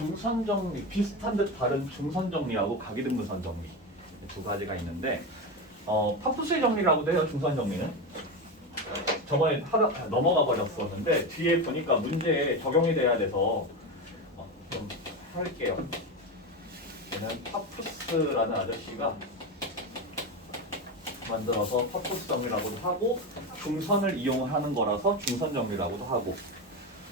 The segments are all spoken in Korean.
중선 정리, 비슷한 듯 다른 중선 정리하고 각이등분선 정리 두 가지가 있는데 파푸스의 정리라고도 해요. 중선 정리는 저번에 넘어가 버렸었는데 뒤에 보니까 문제에 적용이 돼야 돼서 좀 할게요. 얘는 파푸스라는 아저씨가 만들어서 파푸스 정리라고도 하고 중선을 이용하는 거라서 중선 정리라고도 하고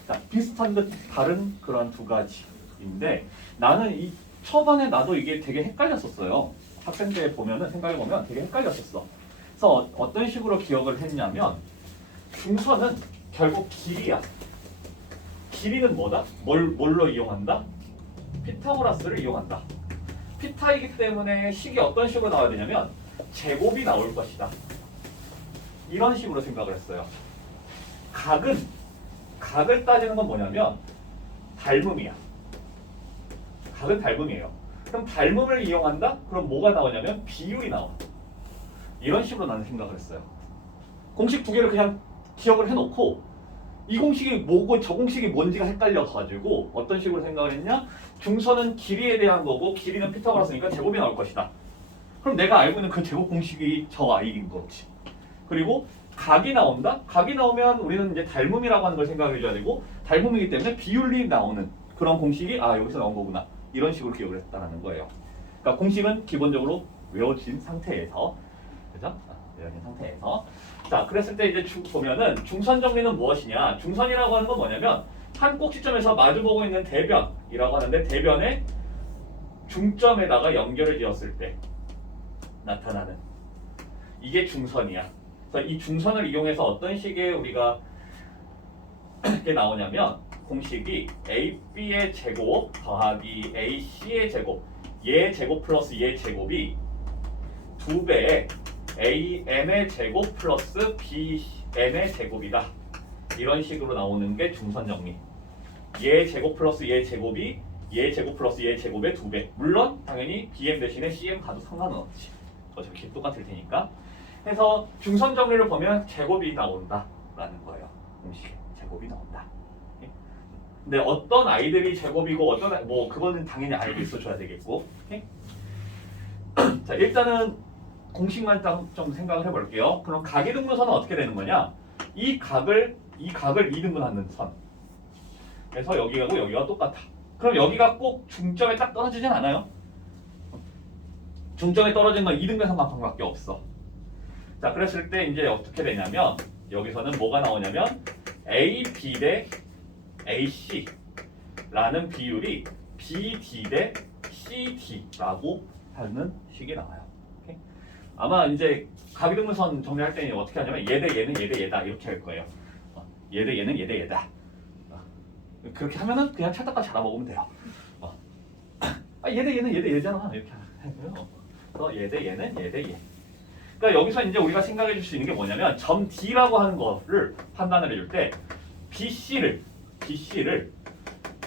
자, 비슷한 듯 다른 그런 두 가지인데 나는 이 초반에 나도 이게 되게 헷갈렸었어요. 학생 때 보면은 생각해보면 되게 헷갈렸었어. 그래서 어떤 식으로 기억을 했냐면 중선은 결국 길이야. 길이는 뭐다? 뭘로 이용한다? 피타고라스를 이용한다. 피타이기 때문에 식이 어떤 식으로 나와야 되냐면 제곱이 나올 것이다. 이런 식으로 생각을 했어요. 각을 따지는 건 뭐냐면 닮음이야. 각은 닮음이에요. 그럼 닮음을 이용한다? 그럼 뭐가 나오냐면 비율이 나와. 이런 식으로 나는 생각을 했어요. 공식 두 개를 그냥 기억을 해놓고 이 공식이 뭐고 저 공식이 뭔지가 헷갈려가지고 어떤 식으로 생각을 했냐? 중선은 길이에 대한 거고 길이는 피타고라스니까 제곱이 나올 것이다. 그럼 내가 알고 있는 그 제곱 공식이 저 i인 거지. 그리고 각이 나온다? 각이 나오면 우리는 이제 닮음이라고 하는 걸 생각해 줘야 되고 닮음이기 때문에 비율이 나오는 그런 공식이 여기서 나온 거구나. 이런 식으로 기억을 했다는 거예요. 그러니까 공식은 기본적으로 외워진 상태에서 그죠? 외워진 상태에서 자, 그랬을 때 이제 보면은 중선 정리는 무엇이냐? 중선이라고 하는 건 뭐냐면 한 꼭지점에서 마주보고 있는 대변이라고 하는데 대변의 중점에다가 연결을 지었을 때 나타나는 이게 중선이야. 그래서 이 중선을 이용해서 어떤 식의 우리가 이게 나오냐면 공식이 AB의 제곱 더하기 AC의 제곱 얘 제곱 플러스 얘 제곱이 2배의 AM의 제곱 플러스 BM의 제곱이다. 이런 식으로 나오는 게 중선 정리. 얘 제곱 플러스 얘 제곱이 얘 제곱 플러스 얘 제곱의 2배. 물론 당연히 BM 대신에 CM 가도 상관은 없지. 어차피 똑같을 테니까. 해서 중선 정리를 보면 제곱이 나온다라는 거예요. 공식 제곱이 나온다. 근데 어떤 아이들이 제곱이고 뭐 그거는 당연히 알고 있어줘야 되겠고. 자, 일단은 공식만 좀 생각을 해볼게요. 그럼 각이등분선은 어떻게 되는 거냐? 이 각을 2등분하는 선. 그래서 여기하고 여기가 똑같아. 그럼 여기가 꼭 중점에 딱 떨어지진 않아요. 중점에 떨어진 건 2등분선만큼밖에 없어. 자, 그랬을 때 이제 어떻게 되냐면 여기서는 뭐가 나오냐면 AB 대 AC라는 비율이 BD 대 CD라고 하는 식이 나와요. 오케이? 아마 이제 각이등분선 정리할 때는 어떻게 하냐면 얘 대 얘는 얘 대 얘다 이렇게 할 거예요. 얘 대 얘는 얘 대 얘다. 그렇게 하면은 그냥 찰떡같이 알아먹으면 돼요. 얘 대 얘는 얘 대 얘잖아 이렇게 하고요. 그래서 얘 대 얘는 얘 대 얘. 그러니까 여기서 이제 우리가 생각해 줄 수 있는 게 뭐냐면 점 D라고 하는 거를 판단을 해줄 때 BC를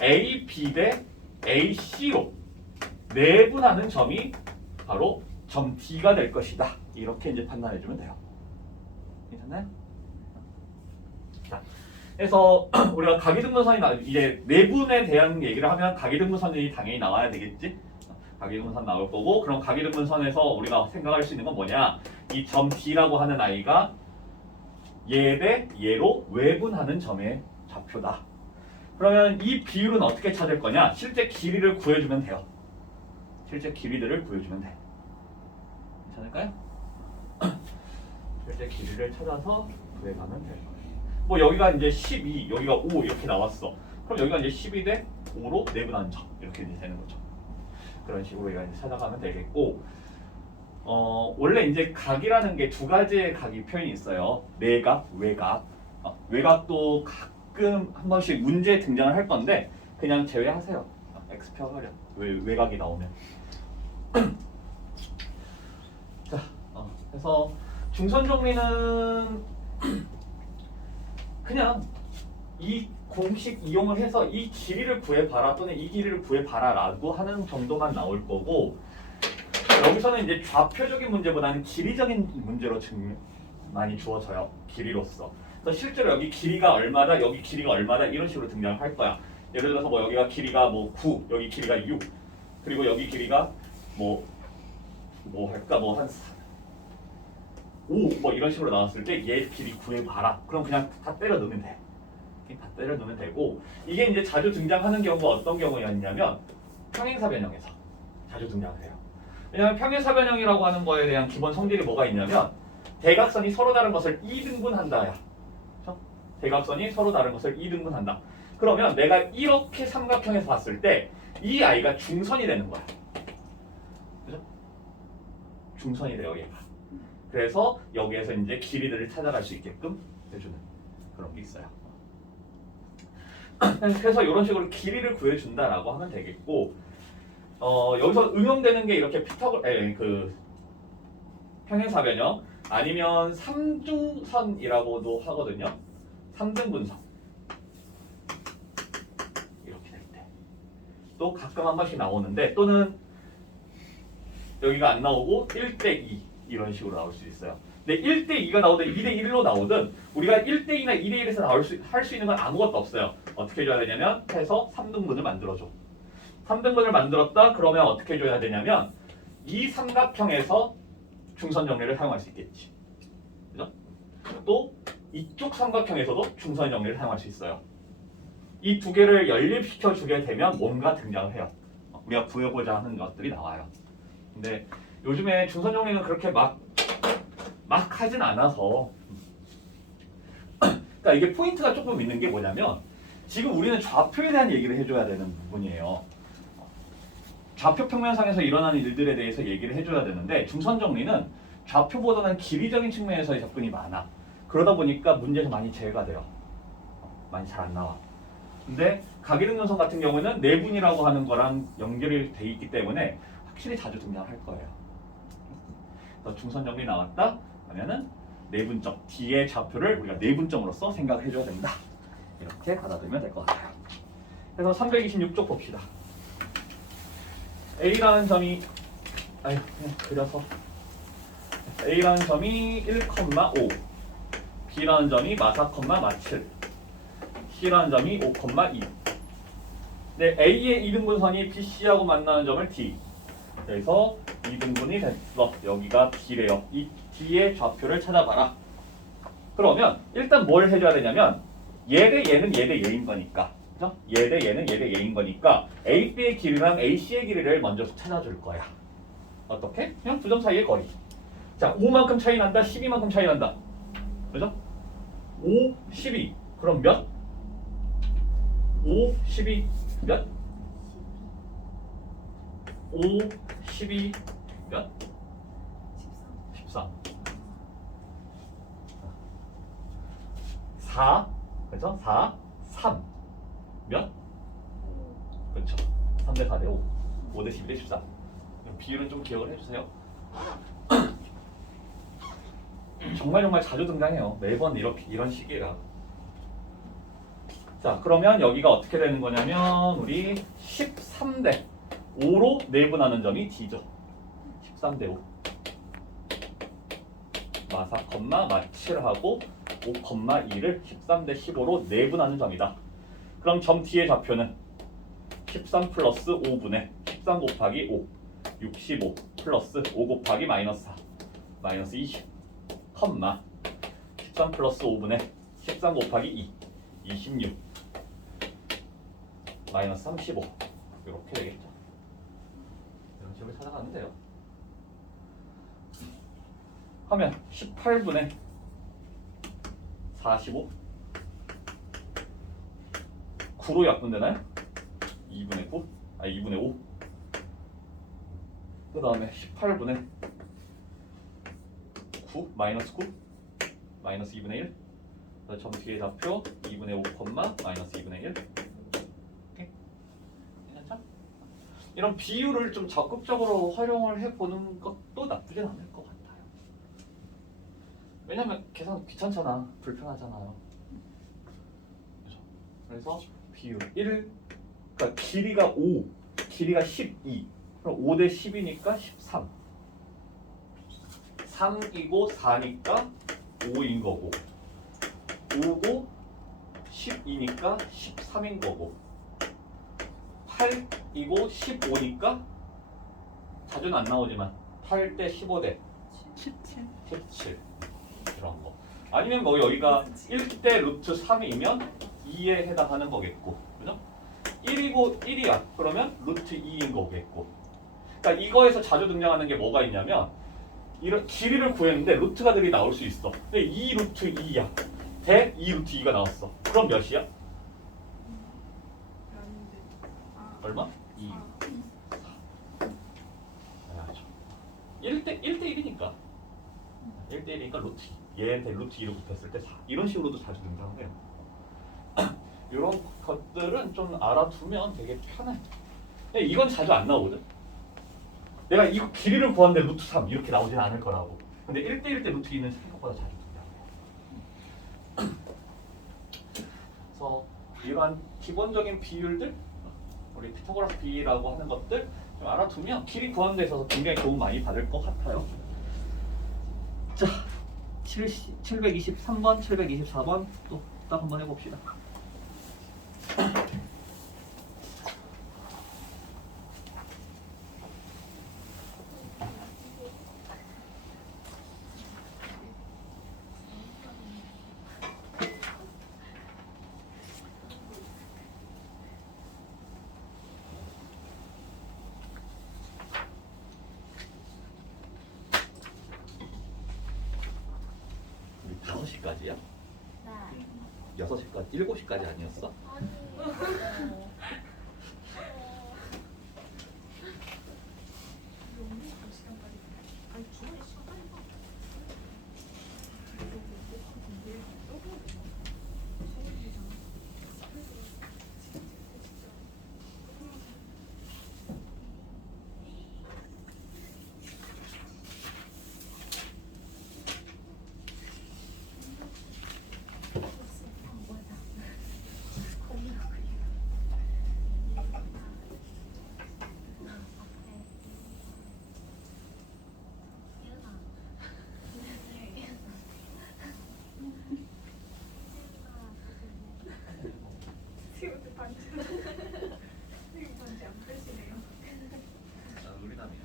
AB 대 AC로 내분하는 점이 바로 점 D가 될 것이다. 이렇게 이제 판단해 주면 돼요. 괜찮나요? 자, 그래서 우리가 각이등분선이 이제 내분에 대한 얘기를 하면 각이등분선이 당연히 나와야 되겠지. 각이등분선 나올 거고 그럼 각이등분선에서 우리가 생각할 수 있는 건 뭐냐? 이 점 D라고 하는 아이가 얘 대 얘로 외분하는 점의 좌표다. 그러면 이 비율은 어떻게 찾을 거냐? 실제 길이를 구해주면 돼요. 실제 길이들을 구해주면 돼. 괜찮을까요? 실제 길이를 찾아서 구해가면 될 거예요. 뭐 여기가 이제 12, 여기가 5 이렇게 나왔어. 그럼 여기가 이제 12 대 5로 내분하는 점 이렇게 이제 되는 거죠. 그런 식으로 우리가 이제 찾아가면 되겠고, 원래 이제 각이라는 게 두 가지의 각이 표현이 있어요. 내각, 외각. 외각도 가끔 한 번씩 문제에 등장을 할 건데 그냥 제외하세요. X 펴버려. 외각이 나오면. 자, 그래서 중선 정리는 그냥 이 공식 이용을 해서 이 길이를 구해봐라 또는 이 길이를 구해봐라 라고 하는 정도만 나올 거고 여기서는 이제 좌표적인 문제보다는 길이적인 문제로 많이 주어져요. 길이로서. 그래서 실제로 여기 길이가 얼마다 여기 길이가 얼마다 이런 식으로 등장할 거야. 예를 들어서 뭐 여기가 길이가 뭐 9, 여기 길이가 6, 그리고 여기 길이가 뭐 할까 뭐 한 5 뭐 이런 식으로 나왔을 때 얘 길이 구해봐라. 그럼 그냥 다 때려 넣으면 돼. 다 때려 넣으면 되고, 이게 이제 자주 등장하는 경우가 어떤 경우였냐면 평행사 변형에서 자주 등장을 해요. 왜냐하면 평행사 변형이라고 하는 거에 대한 기본 성질이 뭐가 있냐면 대각선이 서로 다른 것을 2등분한다야. 그렇죠? 대각선이 서로 다른 것을 2등분한다. 그러면 내가 이렇게 삼각형에서 봤을 때 이 아이가 중선이 되는 거야. 그죠? 중선이 돼요, 얘가. 그래서 여기에서 이제 길이들을 찾아갈 수 있게끔 해주는 그런 게 있어요. 그래서 이런 식으로 길이를 구해준다라고 하면 되겠고, 여기서 응용되는 게 이렇게 그 평행사 변형 아니면 삼중선이라고도 하거든요. 3등 분선 이렇게 될 때 또 가끔 한 번씩 나오는데, 또는 여기가 안 나오고 1대2 이런 식으로 나올 수 있어요. 근데 1대2가 나오든 2대1로 나오든 우리가 1대2나 2대1에서 할 수 있는 건 아무것도 없어요. 어떻게 해줘야 되냐면 해서 3등분을 만들어줘. 3등분을 만들었다 그러면 어떻게 해줘야 되냐면 이 삼각형에서 중선 정리를 사용할 수 있겠지. 그죠? 또 이쪽 삼각형에서도 중선 정리를 사용할 수 있어요. 이 두 개를 연립시켜 주게 되면 뭔가 등장을 해요. 우리가 구해보자 하는 것들이 나와요. 근데 요즘에 중선 정리는 그렇게 막 하진 않아서 그러니까 이게 포인트가 조금 있는 게 뭐냐면 지금 우리는 좌표에 대한 얘기를 해줘야 되는 부분이에요. 좌표 평면상에서 일어나는 일들에 대해서 얘기를 해줘야 되는데 중선 정리는 좌표보다는 길이적인 측면에서의 접근이 많아. 그러다 보니까 문제에서 많이 제외가 돼요. 많이 잘 안 나와. 근데 각이등분선 같은 경우는 내분이라고 하는 거랑 연결이 돼 있기 때문에 확실히 자주 등장할 거예요. 중선 정리 나왔다 하면은 내분점, D의 좌표를 우리가 내분점으로서 생각을 해줘야 된다. 이렇게 받아들이면 될 것 같아요. 그래서 326쪽 봅시다. A라는 점이 그냥 그려서 A라는 점이 1,5, B라는 점이 마4, 마7, C라는 점이 5,2. 네, A의 이등분선이 BC하고 만나는 점을 D. 그래서 이등분이 됐어. 여기가 D래요. 이 D의 좌표를 찾아봐라. 그러면 일단 뭘 해줘야 되냐면 얘 대 얘는 얘 대 얘인 거니까, 그죠? 얘 대 얘는 얘 대 얘인 거니까 AB의 길이랑 AC의 길이를 먼저 찾아줄 거야. 어떻게? 그냥 두 점 사이의 거리. 자, 5만큼 차이 난다, 12만큼 차이 난다. 그죠? 5, 12. 그럼 몇? 5, 12 몇? 5, 12 몇? 13. 4, 그죠? 4, 3 몇? 그렇죠. 3대 4대 5, 5대 12대 14. 비율은 좀 기억을 해주세요. 정말 자주 등장해요. 매번 이런 시기가. 자, 그러면 여기가 어떻게 되는 거냐면 우리 13대 5로 내분하는 점이 D죠. 13대 5. 마4, 마7하고 5,2를 13대 15로 내분하는 점이다. 그럼 점 D의 좌표는 13 플러스 5분의 13 곱하기 5, 65 플러스 5 곱하기 마이너스 4, 마이너스 20, 13 플러스 5분의 13 곱하기 2, 26, 마이너스 35. 이렇게 되겠죠. 이런 식으로 찾아가면 돼요. 하면 18분의 45, 9로 약분되나요? 2분의 9, 2분의 5. 그 다음에 18분의 9, 마이너스 9, 마이너스 2분의 1. 점 뒤에 좌표 2분의 5, 마이너스 2분의 1. 오케이? 괜찮죠? 이런 비율을 좀 적극적으로 활용을 해보는 것도 나쁘진 않을 것 같아요. 왜냐면 계산 귀찮잖아. 불편하잖아요. 그렇죠? 그래서 비율 1, 그러니까 길이가 5, 길이가 12. 그럼 5대 10이니까 13. 3이고 4니까 5인 거고, 5고 12니까 13인 거고, 8이고 15니까 자주는 안 나오지만 8대 15대 17. 17 이런 거. 아니면 뭐 여기가 1대 루트 3이면 2에 해당하는 거겠고, 그죠? 1이고 1이야. 그러면 루트 2인 거겠고. 그러니까 이거에서 자주 등장하는 게 뭐가 있냐면 이런 길이를 구했는데 루트가들이 나올 수 있어. 근데 2 루트 2야. 대 2 루트 2가 나왔어. 그럼 몇이야? 얼마? 2. 1대 1이니까. 1대 1이니까 루트 2. 얘한테 루트 2로 붙였을 때 4. 이런 식으로도 자주 등장해요. 이런 것들은 좀 알아두면 되게 편해. 근데 이건 자주 안 나오거든. 내가 이거 길이를 구하는데 루트 3 이렇게 나오진 않을 거라고. 근데 1대 1 때 루트 2는 생각보다 자주 등장해요. 그래서 이러한 기본적인 비율들, 우리 피타고라스 비라고 하는 것들 좀 알아두면 길이 구하는 데 있어서 굉장히 도움 많이 받을 것 같아요. 자, 723번, 724번 또 딱 한번 해봅시다. 우리 5시까지야? 네. 6시까지, 7시까지 아니었어? 지금 반지 안 빼시네요. 우리남이야.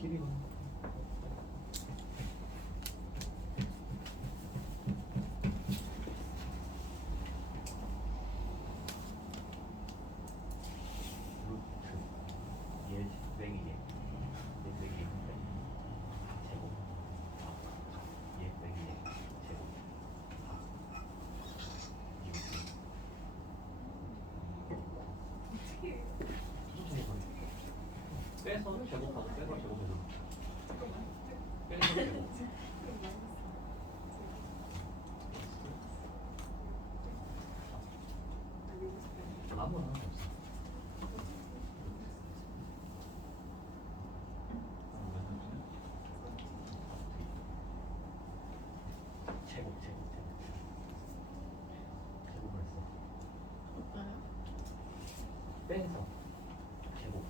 길이 빼서 제곱하고 빼서 제곱해서 빼서 제곱. 아무나 없어. 제곱을 했어. 빼서 제곱.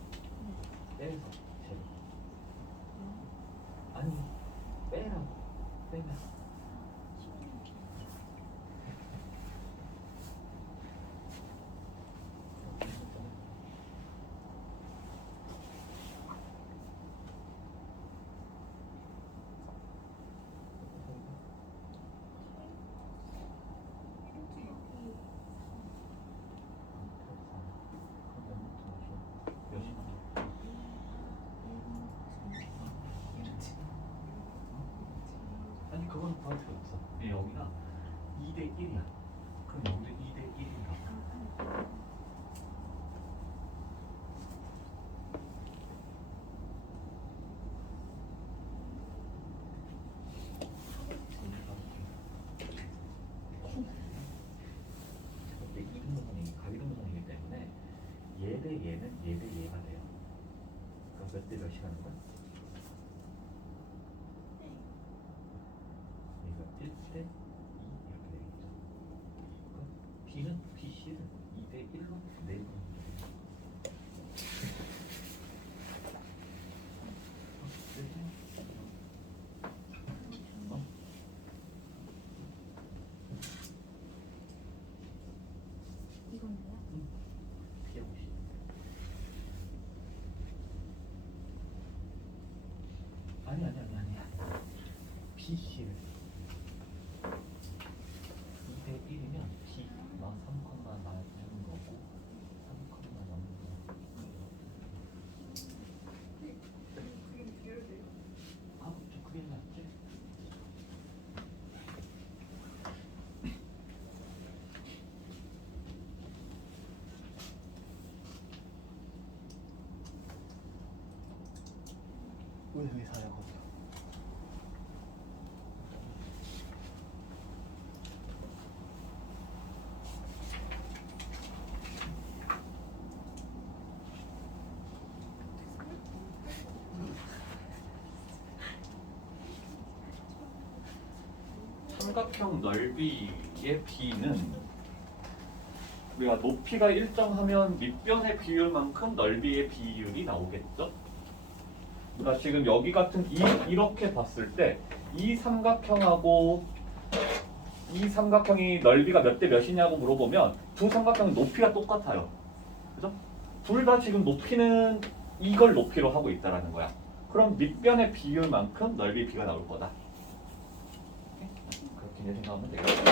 빼서 제곱. 아니 빼라고. 빼면. 아니 그건 구할 필요 없어. 여기가 2대 1이야. 그럼 여기도 2대 1인가? 이게 이등분선이기 가위등분선이기 때문에 얘 대 얘는 얘 대 얘가 돼요. 그럼 몇 대 몇이 가는 거야? 얘가 1대 2 이렇게 되겠죠. 그럼 B는 BC는 2대 1로 내분이 되겠죠. BC를 2대 1이면 B가 3,0는 거고 3,0은 그게 비율 돼요. 아, 좀 그게 낫지? 왜 회사야 거기서? 삼각형 넓이의 b는 우리가 높이가 일정하면 밑변의 비율만큼 넓이의 비율이 나오겠죠? 그러니까 지금 여기 같은 이렇게 봤을 때 이 삼각형하고 이 삼각형이 넓이가 몇 대 몇이냐고 물어보면 두 삼각형은 높이가 똑같아요. 그죠? 둘 다 지금 높이는 이걸 높이로 하고 있다라는 거야. 그럼 밑변의 비율만큼 넓이 비가 나올 거다. 그렇게 이제 생각하면 되겠다.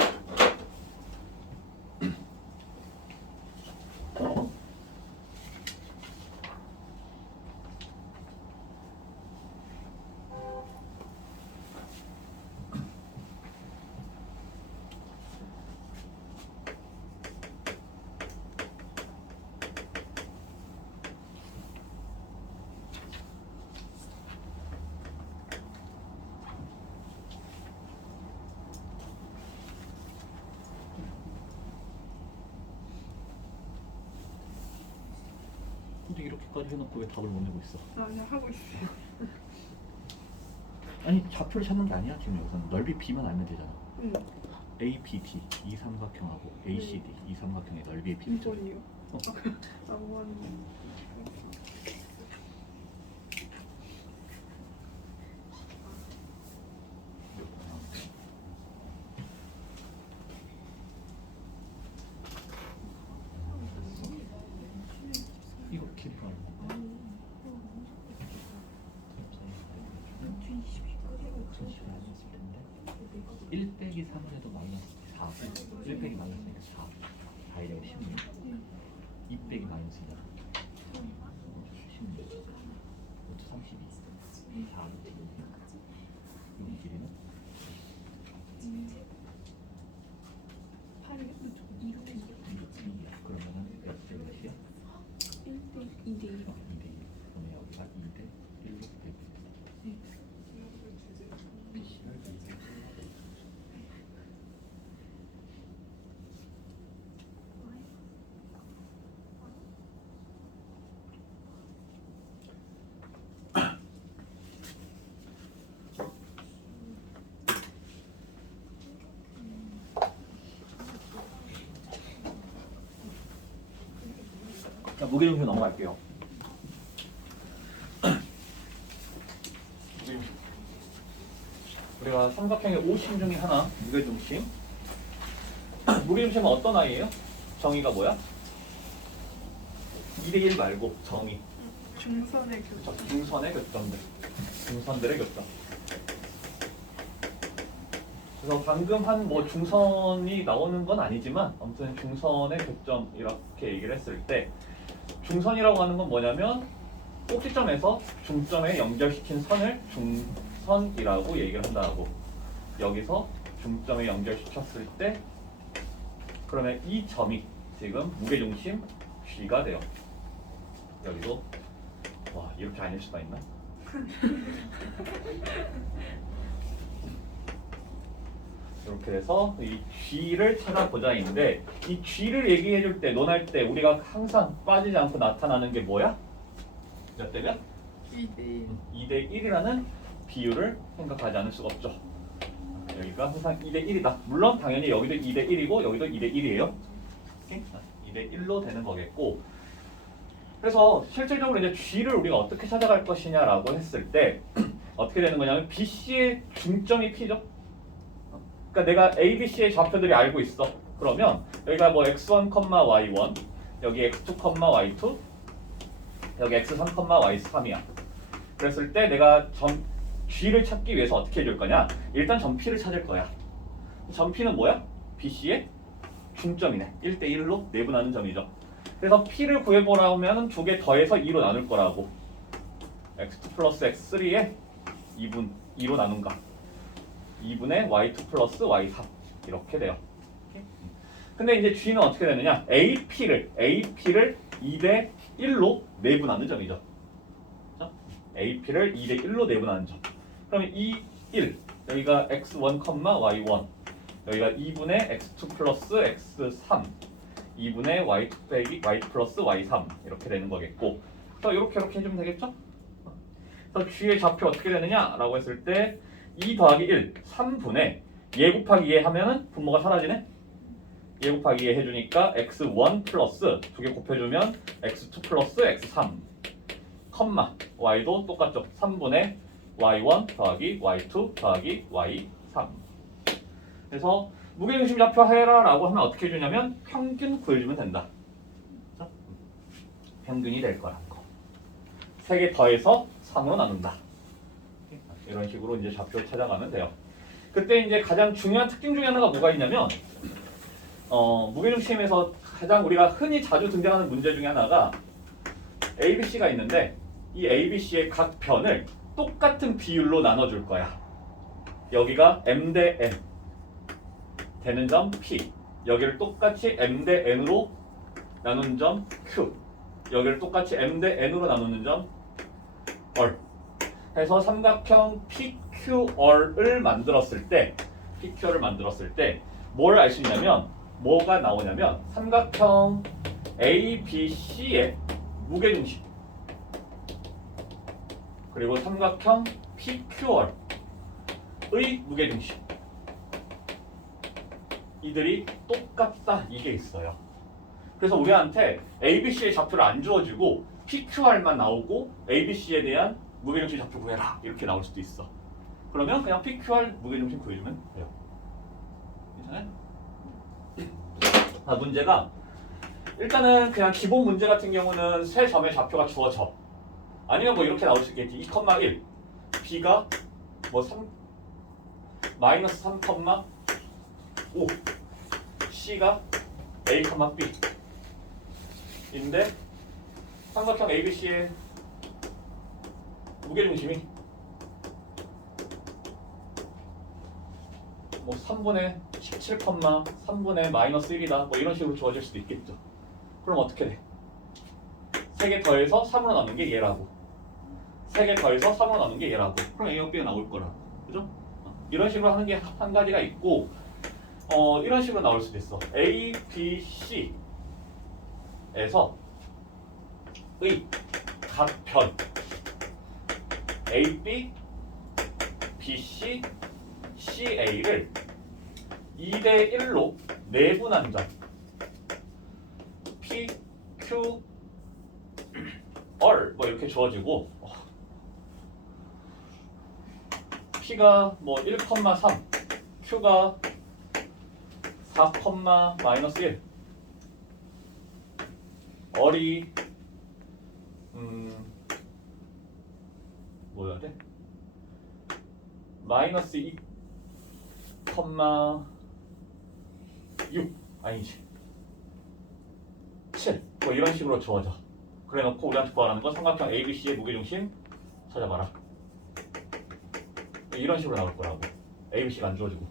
근데 이렇게까지 해놓고 왜 답을 못 내고 있어? 나 그냥 하고 있어요. 아니 좌표를 찾는 게 아니야 지금 여기서는 넓이 b만 알면 되잖아. 응. ABD 이 삼각형하고 ACD 이 삼각형의 넓이의 비율. 이번이요. 어. 이번. 이거 기록하는 거. 1 빼기 3을 해도 마이너스 4. 1 빼기 마이너스니까 4. 4이라고 16. 2 빼기 마이너스 2. 16. 5초 32. 4 루트 2. 이 길이는? 8이 2 루트 2야. 그러면은 몇 대 몇이야? 1대 2대 2. 2대 1. 그러면 여기가 2대 1로 되고 BC를 2대 1로 자, 무게중심 넘어갈게요. 무게중심. 우리가 삼각형의 오심 중에 하나, 무게중심. 무게중심은 어떤 아이예요? 정의가 뭐야? 2대1 말고 정의. 중선의 교점. 중선의 교점들. 중선들의 교점. 그래서 방금 한 뭐 중선이 나오는 건 아니지만 아무튼 중선의 교점 이렇게 얘기를 했을 때 중선이라고 하는 건 뭐냐면 꼭지점에서 중점에 연결시킨 선을 중선이라고 얘기를 한다고. 여기서 중점에 연결시켰을 때 그러면 이 점이 지금 무게중심 G가 돼요. 여기도 와 이렇게 아닐 수가 있나? 이렇게 해서 이 G를 찾아보자인데 이 G를 얘기해 줄 때 논할 때 우리가 항상 빠지지 않고 나타나는 게 뭐야? 몇 대 몇? 2대 1. 2대 1이라는 비율을 생각하지 않을 수가 없죠. 여기가 항상 2대 1이다. 물론 당연히 여기도 2대 1이고 여기도 2대 1이에요. 2대 1로 되는 거겠고 그래서 실질적으로 이제 G를 우리가 어떻게 찾아갈 것이냐라고 했을 때 어떻게 되는 거냐면 BC의 중점이 P죠. 그러니까 내가 ABC의 좌표들이 알고 있어. 그러면 여기가 뭐 x1, y1 여기 x2, y2 여기 x3, y3이야. 그랬을 때 내가 G를 찾기 위해서 어떻게 해줄 거냐? 일단 점 P를 찾을 거야. 점 P는 뭐야? BC의 중점이네. 1대1로 내분하는 점이죠. 그래서 P를 구해보라면 두 개 더해서 2로 나눌 거라고. x2 플러스 x3에 2로 나눈 거. 2분의 y2 플러스 y3 이렇게 돼요. 근데 이제 G는 어떻게 되느냐? AP를 2대 1로 내분하는 점이죠. AP를 2대 1로 내분하는 점. 그러면 1 여기가 x1, y1 여기가 2분의 x2 플러스 x3 2분의 y2 빼기 y2 플러스 y3 이렇게 되는 거겠고, 그래서 이렇게 해주면 되겠죠? 그래서 G의 좌표 어떻게 되느냐? 라고 했을 때 2 더하기 1, 3분의 얘 곱하기 얘 하면은 분모가 사라지네? 얘 곱하기 얘 해주니까 x1 플러스 두 개 곱해주면 x2 플러스 x3 컴마 y도 똑같죠? 3분의 y1 더하기 y2 더하기 y3. 그래서 무게중심 좌표 해라 라고 하면 어떻게 해주냐면 평균 구해주면 된다. 그렇죠? 평균이 될 거라는 거. 3개 더해서 3으로 나눈다. 이런 식으로 이제 좌표 찾아가면 돼요. 그때 이제 가장 중요한 특징 중에 하나가 뭐가 있냐면 무게중심에서 가장 우리가 흔히 자주 등장하는 문제 중에 하나가 ABC가 있는데 이 ABC의 각 변을 똑같은 비율로 나눠줄 거야. 여기가 M 대 N 되는 점 P, 여기를 똑같이 M 대 N으로 나누는 점 Q, 여기를 똑같이 M 대 N으로 나누는 점 R 해서 삼각형 PQR을 만들었을 때 뭘 알 수 있냐면 뭐가 나오냐면 삼각형 ABC의 무게중심 그리고 삼각형 PQR의 무게중심 이들이 똑같다 이게 있어요. 그래서 우리한테 ABC의 좌표를 안 주어지고 PQR만 나오고 ABC에 대한 무게중심 좌표 구해라 이렇게 나올 수도 있어. 그러면 그냥 PQR 무게중심 구해주면 돼요. 괜찮아요? 문제가 일단은 그냥 기본 문제 같은 경우는 세 점의 좌표가 주어져. 아니면 뭐 이렇게 나올 수 있겠지. 2,1 B가 뭐 3 마이너스 3,5 C가 A, B 인데 삼각형 ABC의 무게중심이 뭐 3분의 17, 3분의 마이너스 1이다 뭐 이런 식으로 주어질 수도 있겠죠. 그럼 어떻게 돼? 3개 더해서 3으로 나눈 게 얘라고 3개 더해서 3으로 나눈 게 얘라고 그럼 A와 B가 나올 거라고. 그죠? 이런 식으로 하는 게 한 가지가 있고 이런 식으로 나올 수도 있어. A, B, C에서 의 각 변 A, B, B, C, C, A를 2대 1로 내분한 점 P, Q, R 뭐 이렇게 주어지고 P가 뭐 1,3 Q가 4, 마이너스 1 R이 뭐야 돼? 마이너스 2, 6 아니지 7 뭐 이런 식으로 주어져. 그래 놓고 우리한테 구하라는 건 삼각형 ABC의 무게중심 찾아봐라 이런 식으로 나올 거라고. ABC가 안 주어지고.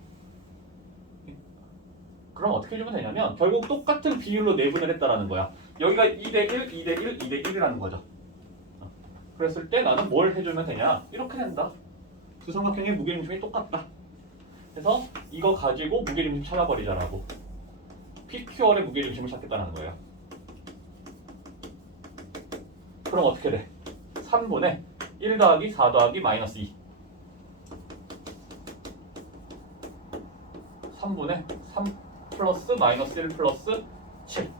그럼 어떻게 해주면 되냐면 결국 똑같은 비율로 내분을 했다라는 거야. 여기가 2대 1, 2대 1, 2대 1이라는 거죠. 그랬을 때 나는 뭘 해주면 되냐? 이렇게 된다. 두 삼각형의 무게중심이 똑같다. 그래서 이거 가지고 무게중심 찾아버리자라고. PQR의 무게중심을 찾겠다는 거예요. 그럼 어떻게 돼? 3분의 1 더하기 4 더하기 마이너스 2 3분의 3 플러스 마이너스 1 플러스 7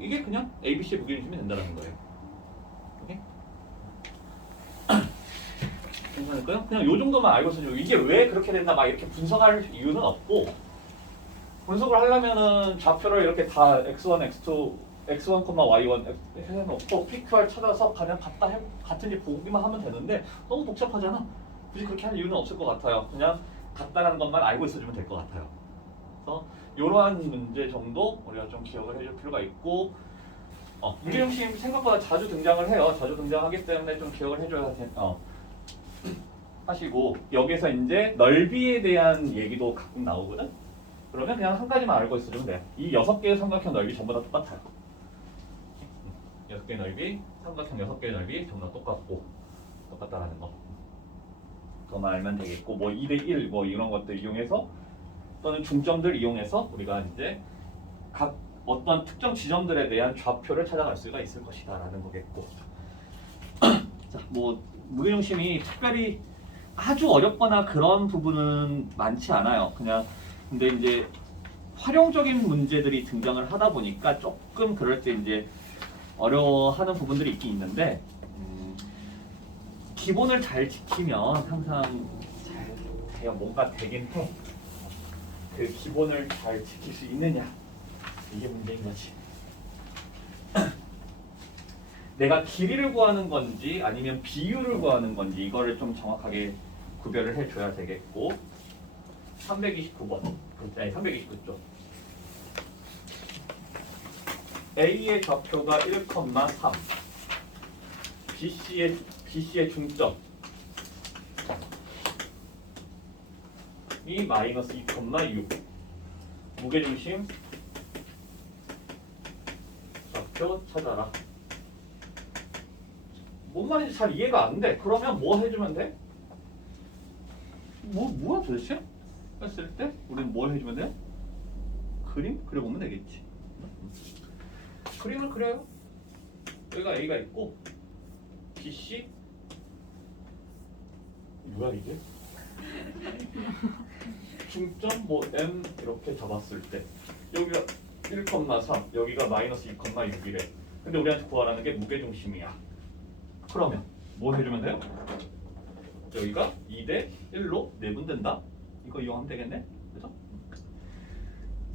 이게 그냥 ABC의 무게중심이 된다는 거예요. 오케이? 괜찮을까요? 그냥 요 정도만 알고 있어요. 이게 왜 그렇게 된다 막 이렇게 분석할 이유는 없고, 분석을 하려면은 좌표를 이렇게 다 x1, x2, x1, y1 해놓고 PQR 찾아서 그냥 같은지 보기만 하면 되는데 너무 복잡하잖아. 굳이 그렇게 할 이유는 없을 것 같아요. 그냥 같다라는 것만 알고 있어주면 될 것 같아요. 그래서 이러한 문제 정도 우리가 좀 기억을 해줄 필요가 있고 무게중심 생각보다 자주 등장을 해요. 자주 등장하기 때문에 좀 기억을 해줘야 하시고 여기서 이제 넓이에 대한 얘기도 가끔 나오거든. 그러면 그냥 한 가지만 알고 있어주면 돼요. 이 6개의 삼각형 넓이 전부 다 똑같아요. 6개의 넓이, 삼각형 6개의 넓이 전부 다 똑같다라는 거. 그거만 알면 되겠고 뭐 2대1 뭐 이런 것들 이용해서 또는 중점들 이용해서 우리가 이제 각 어떤 특정 지점들에 대한 좌표를 찾아갈 수가 있을 것이다라는 거겠고. 자, 뭐 무게중심이 특별히 아주 어렵거나 그런 부분은 많지 않아요. 그냥 근데 이제 활용적인 문제들이 등장을 하다 보니까 조금 그럴 때 이제 어려워하는 부분들이 있긴 있는데 기본을 잘 지키면 항상 잘 돼요. 뭔가 되긴 해. 그 기본을 잘 지킬 수 있느냐 이게 문제인 거지. 내가 길이를 구하는 건지 아니면 비율을 구하는 건지 이거를 좀 정확하게 구별을 해줘야 되겠고 329번 아니 329쪽 A의 좌표가 1,3 BC의 중점 이 마이너스 2,6 무게중심 좌표 찾아라. 뭔 말인지 잘 이해가 안 돼. 그러면 뭐 해주면 돼? 뭐야 도대체? 했을 때 우리는 뭘 해주면 돼요? 그림 그려보면 되겠지. 그림을 그려요. 여기가 A가 있고 BC 뭐야 이게? 중점 뭐 M 이렇게 잡았을 때 여기가 1,3 여기가 마이너스 2,6이래. 근데 우리한테 구하라는 게 무게중심이야. 그러면 뭐 해주면 돼요? 여기가 2대 1로 내분된다. 이거 이용하면 되겠네. 그죠?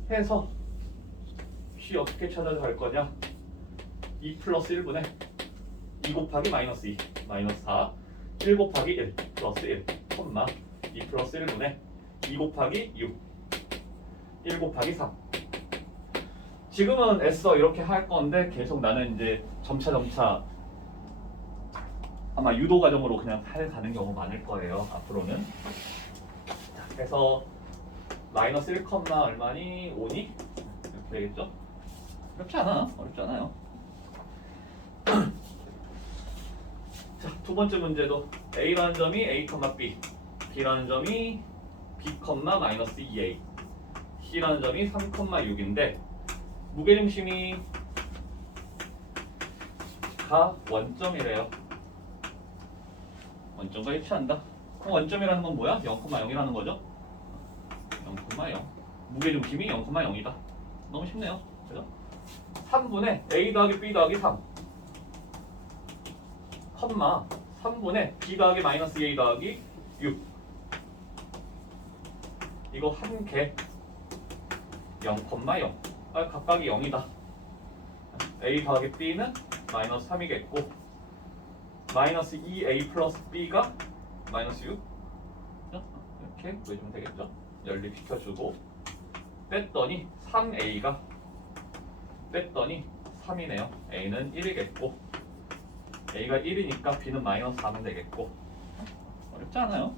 해서 C 어떻게 찾아갈 거냐? 2 플러스 1분의 2 곱하기 마이너스 2 마이너스 4 1 곱하기 1 플러스 1 콤마 2 플러스 1분의 2 곱하기 6 1 곱하기 3 지금은 애써 이렇게 할 건데 계속 나는 이제 점차 아마 유도 과정으로 그냥 가는 경우 많을 거예요. 앞으로는. 자, 그래서 마이너스 1, 얼마니? 5니? 이렇게 되겠죠? 어렵지 않아요. 자, 두 번째 문제도 A라는 점이 A, B, B라는 점이 B, 마이너스 2A, C라는 점이 3, 6인데 무게중심이 가 원점이래요. 원점과 일치한다. 그럼 원점이라는 건 뭐야? 0,0이라는 거죠? 0,0 무게중심이 0,0이다. 너무 쉽네요. 그죠? 3분의 A 더하기 B 더하기 3 3분의 B 더하기 마이너스 A 더하기 6 이거 한 개 0,0 각각이 0이다. A 더하기 B는 마이너스 3이겠고 마이너스 2A 플러스 B가 마이너스 6 이렇게 보여주면 되겠죠? 연립시켜주고 뺐더니 3A가 뺐더니 3이네요. A는 1이겠고 A가 1이니까 B는 마이너스 4면 되겠고 어렵지 않아요.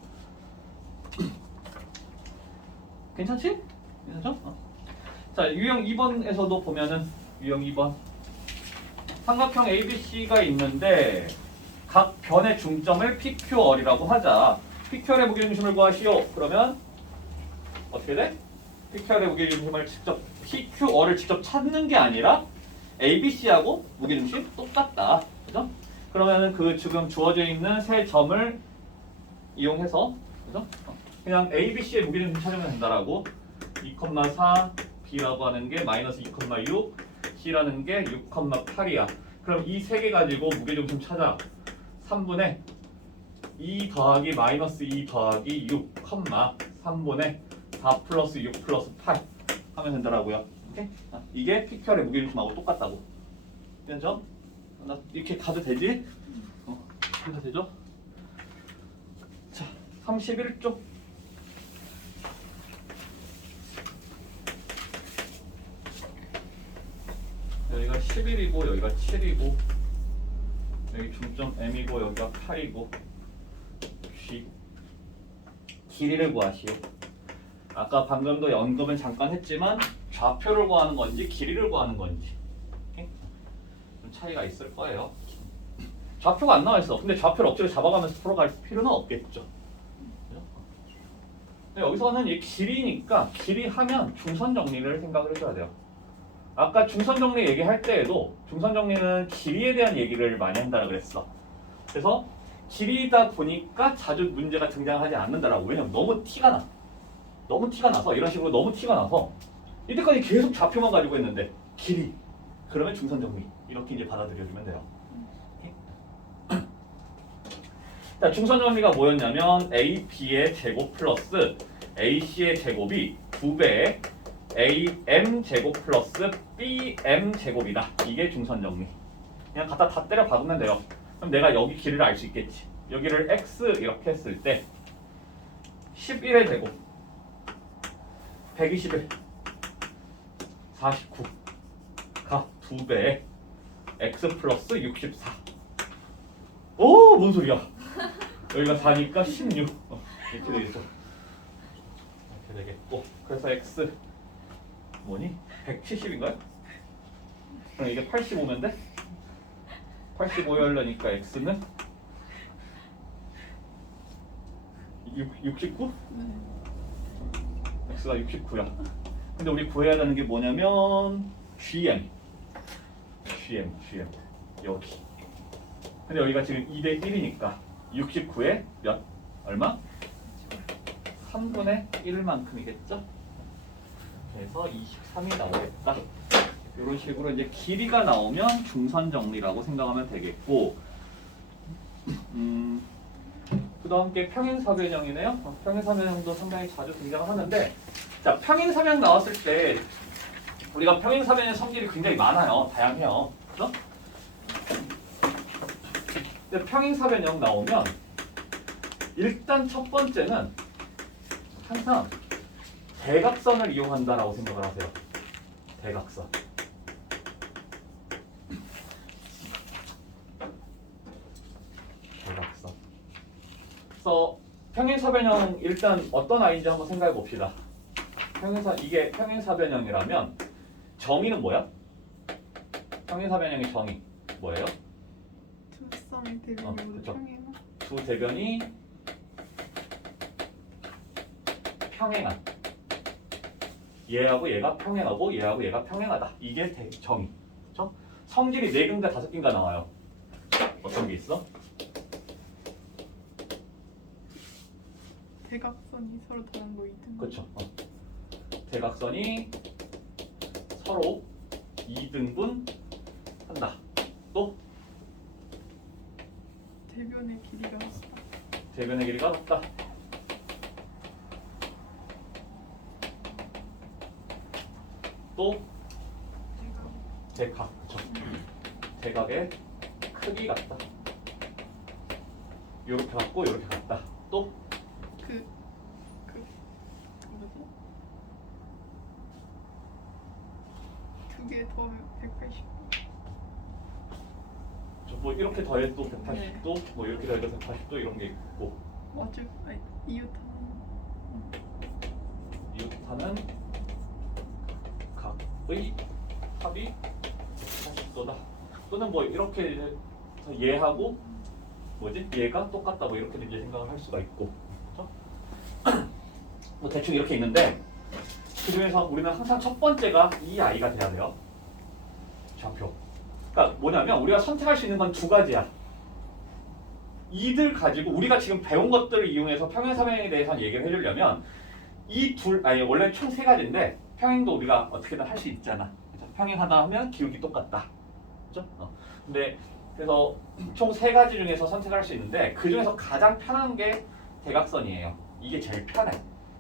괜찮지? 괜찮죠? 자, 유형 2번에서도 보면은 유형 2번 삼각형 ABC가 있는데 각 변의 중점을 PQR이라고 하자. PQR의 무게중심을 구하시오. 그러면 어떻게 돼? PQR의 무게중심을 PQR을 직접 찾는 게 아니라 ABC하고 무게중심 똑같다. 그죠? 그러면은 그 지금 주어져 있는 세 점을 이용해서 그죠? 그냥 ABC의 무게중심 찾으면 된다라고 2,4 B라고 하는 게 마이너스 2,6 C라는 게 6,8이야. 그럼 이 세 개 가지고 무게중심 찾아. 3분의 2 더하기 마이너스 2 더하기 6, 3분의 4 플러스 6 플러스 8 하면 된다라고요. 오케이? 이게 PQR의 무게중심하고 똑같다고. 됐죠? 나 이렇게 가도 되지? 가도 되죠? 자, 31쪽. 여기가 11이고 여기가 7이고 여기 중점 M이고 여기가 8이고 G. 길이를 구하시오. 아까 방금도 언급은 잠깐 했지만 좌표를 구하는 건지 길이를 구하는 건지 좀 차이가 있을 거예요. 좌표가 안 나와 있어. 근데 좌표를 억지로 잡아가면서 풀어갈 필요는 없겠죠. 근데 여기서는 이 길이니까 길이 하면 중선 정리를 생각을 해줘야 돼요. 아까 중선 정리 얘기할 때에도 중선 정리는 길이에 대한 얘기를 많이 한다고 그랬어. 그래서 길이다 보니까 자주 문제가 등장하지 않는다라고. 왜냐면 너무 티가 나. 너무 티가 나서 이런 식으로 너무 티가 나서 이때까지 계속 좌표만 가지고 있는데 길이 그러면 중선 정리 이렇게 이제 받아들여주면 돼요. 자, 중선 정리가 뭐였냐면 AB의 제곱 플러스 AC의 제곱이 2배의 AM 제곱 플러스 BM 제곱이다. 이게 중선 정리. 그냥 갖다 다 때려 박으면 돼요. 그럼 내가 여기 길이를 알 수 있겠지. 여기를 X 이렇게 했을 때 11의 제곱 121 49가 2배의 X 플러스 64. 오, 뭔 소리야? 여기가 4니까 16. 이렇게 되겠죠. 이렇게 되겠고. 그래서 X 뭐니? 170인가요? 그럼 이게 85면 돼? 85열려니까 X는 69? 네. X가 69야. 근데 우리 구해야 되는 게 뭐냐면 GM 여기. 근데 여기가 지금 2대 1이니까 69에 몇? 얼마? 3분의 1만큼이겠죠? 그래서 23이 나오겠다. 이런 식으로 이제 길이가 나오면 중선 정리라고 생각하면 되겠고, 그다음 게 평행사변형이네요. 평행사변형도 상당히 자주 등장을 하는데, 자, 평행사변형 나왔을 때 우리가 평행사변형 성질이 굉장히 많아요. 다양해요. 그죠? 근데 평행사변형 나오면 일단 첫 번째는 항상 대각선을 이용한다라고 생각을 하세요. 대각선. 대각선. 그래서 평행사변형 일단 어떤 아이인지 한번 생각해 봅시다. 이게 평행사변형이라면 정의는 뭐야? 평행사변형의 정의 뭐예요? 두 쌍의 대변이 모두 그쵸. 평행한. 두 대변이 평행한. 얘하고 얘가 평행하고 얘하고 얘가 평행하다. 이게 정의. 그렇죠? 성질이 4개인가 5개인가 나와요. 어떤 게 있어? 대각선이 서로 다른 거 있든. 그렇죠. 대각선이 서로 2등분 한다. 또 대변의 길이가 같다. 대변의 길이가 같다. 또 대각. 그렇죠. 대각의 크기 같다. 요렇게 같고 요렇게 같다. 또 뭐지? 두 개 더하면 180. 뭐 이렇게 더해도 180도, 뭐 이렇게 더해도 180도 이런 게 있고, 맞죠? 아니 이웃하는. 이웃하는 각의 합이 180도다. 또는 뭐 이렇게 이제 얘하고 뭐지? 얘가 똑같다. 뭐 이렇게 이제 생각을 할 수가 있고, 그렇죠? 뭐 대충 이렇게 있는데 그 중에서 우리는 항상 첫 번째가 이 아이가 돼야 돼요. 좌표. 그러니까 뭐냐면 우리가 선택할 수 있는 건 두 가지야. 이들 가지고 우리가 지금 배운 것들을 이용해서 평행사변형에 대해서 얘기를 해주려면 원래 총 3가지인데 평행도 우리가 어떻게든 할 수 있잖아. 그래서 평행하다 하면 기울기 똑같다. 그렇죠? 근데 그래서 총 3가지 중에서 선택할 수 있는데 그 중에서 가장 편한 게 대각선이에요. 이게 제일 편해.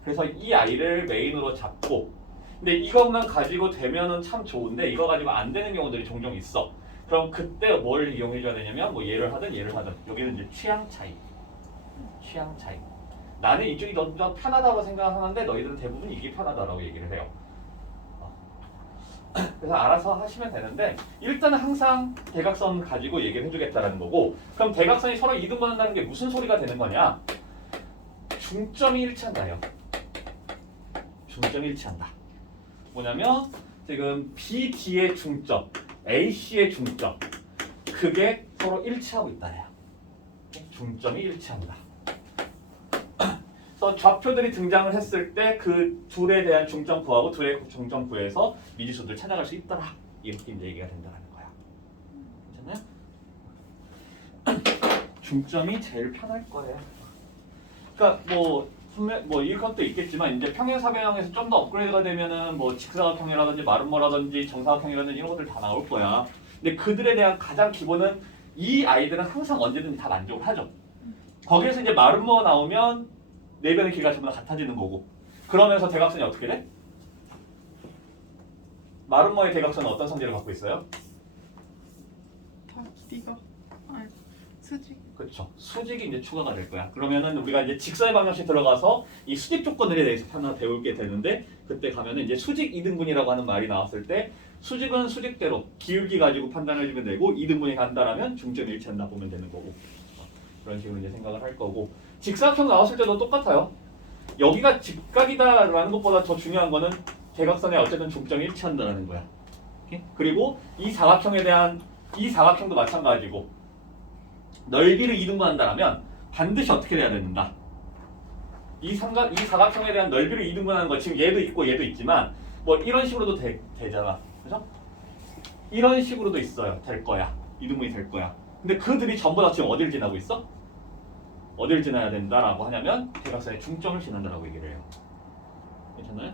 그래서 이 아이를 메인으로 잡고, 근데 이것만 가지고 되면은 참 좋은데 이거 가지고 안 되는 경우들이 종종 있어. 그럼 그때 뭘 이용해 줘야 되냐면 뭐 얘를 하든 여기는 이제 취향 차이. 나는 이쪽이 더 편하다고 생각하는데 너희들은 대부분 이게 편하다라고 얘기를 해요. 그래서 알아서 하시면 되는데 일단은 항상 대각선 가지고 얘기를 해주겠다라는 거고 그럼 대각선이 서로 이등분한다는 게 무슨 소리가 되는 거냐? 중점이 일치한다요. 중점이 일치한다. 뭐냐면 지금 BD의 중점, AC의 중점 그게 서로 일치하고 있다예요. 중점이 일치한다. 그래서 좌표들이 등장을 했을 때 그 둘에 대한 중점 구하고 둘의 중점 구해서 미지수들 찾아갈 수 있더라. 이렇게 이제 얘기가 된다는 거야. 괜찮나요? 중점이 제일 편할 거예요. 그러니까 뭐 이것도 있겠지만 이제 평행사변형에서 좀 더 업그레이드가 되면은 뭐 직사각형이라든지 마름모라든지 정사각형이라든지 이런 것들 다 나올 거야. 근데 그들에 대한 가장 기본은 이 아이들은 항상 언제든지 다 만족을 하죠. 거기에서 이제 마름모가 나오면 네 변의 길이가 전부 다 같아지는 거고 그러면서 대각선이 어떻게 돼? 마름모의 대각선은 어떤 성질을 갖고 있어요? 다 길이가 아니 수직. 그렇죠. 수직이 이제 추가가 될 거야. 그러면은 우리가 이제 직사의 방정식 들어가서 이 수직 조건들에 대해서 하나 배우게 되는데 그때 가면은 이제 수직 이등분이라고 하는 말이 나왔을 때 수직은 수직대로 기울기 가지고 판단을 해주면 되고 이등분이 간다라면 중점이 일치한다 보면 되는 거고 그런 식으로 이제 생각을 할 거고 직사각형 나왔을 때도 똑같아요. 여기가 직각이다라는 것보다 더 중요한 거는 대각선에 어쨌든 중점이 일치한다라는 거야. 오케이? 그리고 이 사각형도 마찬가지고 넓이를 이등분한다라면 반드시 어떻게 돼야 된다. 이 사각형에 대한 넓이를 이등분하는 거 지금 얘도 있고 얘도 있지만 뭐 이런 식으로도 되잖아. 그죠? 이런 식으로도 있어요. 될 거야. 이등분이 될 거야. 근데 그들이 전부 다 지금 어딜 지나고 있어? 어딜 지나야 된다라고 하냐면 대각선의 중점을 지난다라고 얘기를 해요. 괜찮나요?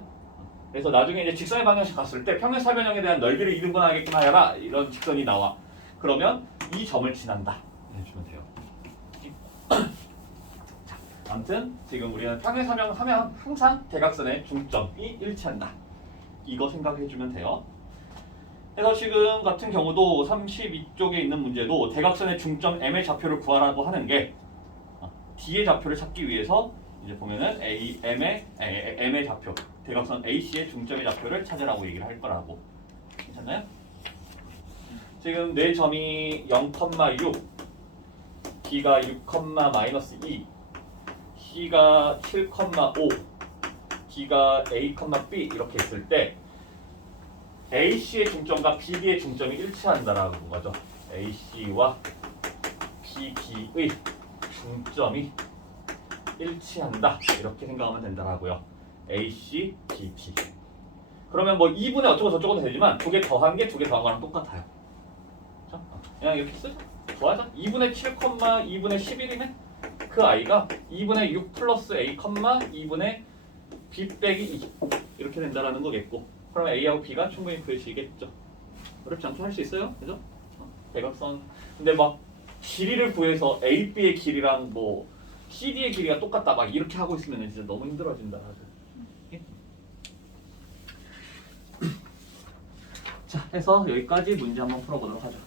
그래서 나중에 이제 직선의 방정식 갔을 때 평행사변형에 대한 넓이를 이등분하게끔 하여라 이런 직선이 나와. 그러면 이 점을 지난다 해주면 돼요. 자, 아무튼 지금 우리는 평행사변 하면 항상 대각선의 중점이 일치한다. 이거 생각해주면 돼요. 그래서 지금 같은 경우도 32쪽에 있는 문제도 대각선의 중점 M의 좌표를 구하라고 하는 게 D의 좌표를 찾기 위해서 이제 보면은 M의 좌표, 대각선 AC의 중점의 좌표를 찾으라고 얘기를 할 거라고. 괜찮나요? 지금 내 점이 0,6, D가 6,-2, C가 7,5, D가 A, B 이렇게 있을 때 AC의 중점과 BD의 중점이 일치한다라는 거죠. AC와 BD의 중점이 일치한다 이렇게 생각하면 된다라고요. AC, BD. 그러면 뭐 2분의 어쩌고 저쩌고도 되지만 두 개 더한 게 두 개 더한 거랑 똑같아요. 자, 그냥 이렇게 쓰자. 더하자. 2분의 7, 2분의 11이네. 그 아이가 2분의 6 플러스 A, 2분의 B 빼기 2 이렇게 된다라는 거겠고. 그러면 A하고 B가 충분히 구해지겠죠. 어렵지 않게 할 수 있어요, 그죠? 대각선. 근데 막 길이를 구해서 A, B의 길이랑 뭐 CD의 길이가 똑같다 막 이렇게 하고 있으면 진짜 너무 힘들어진다. 예? 자, 해서 여기까지 문제 한번 풀어보도록 하죠.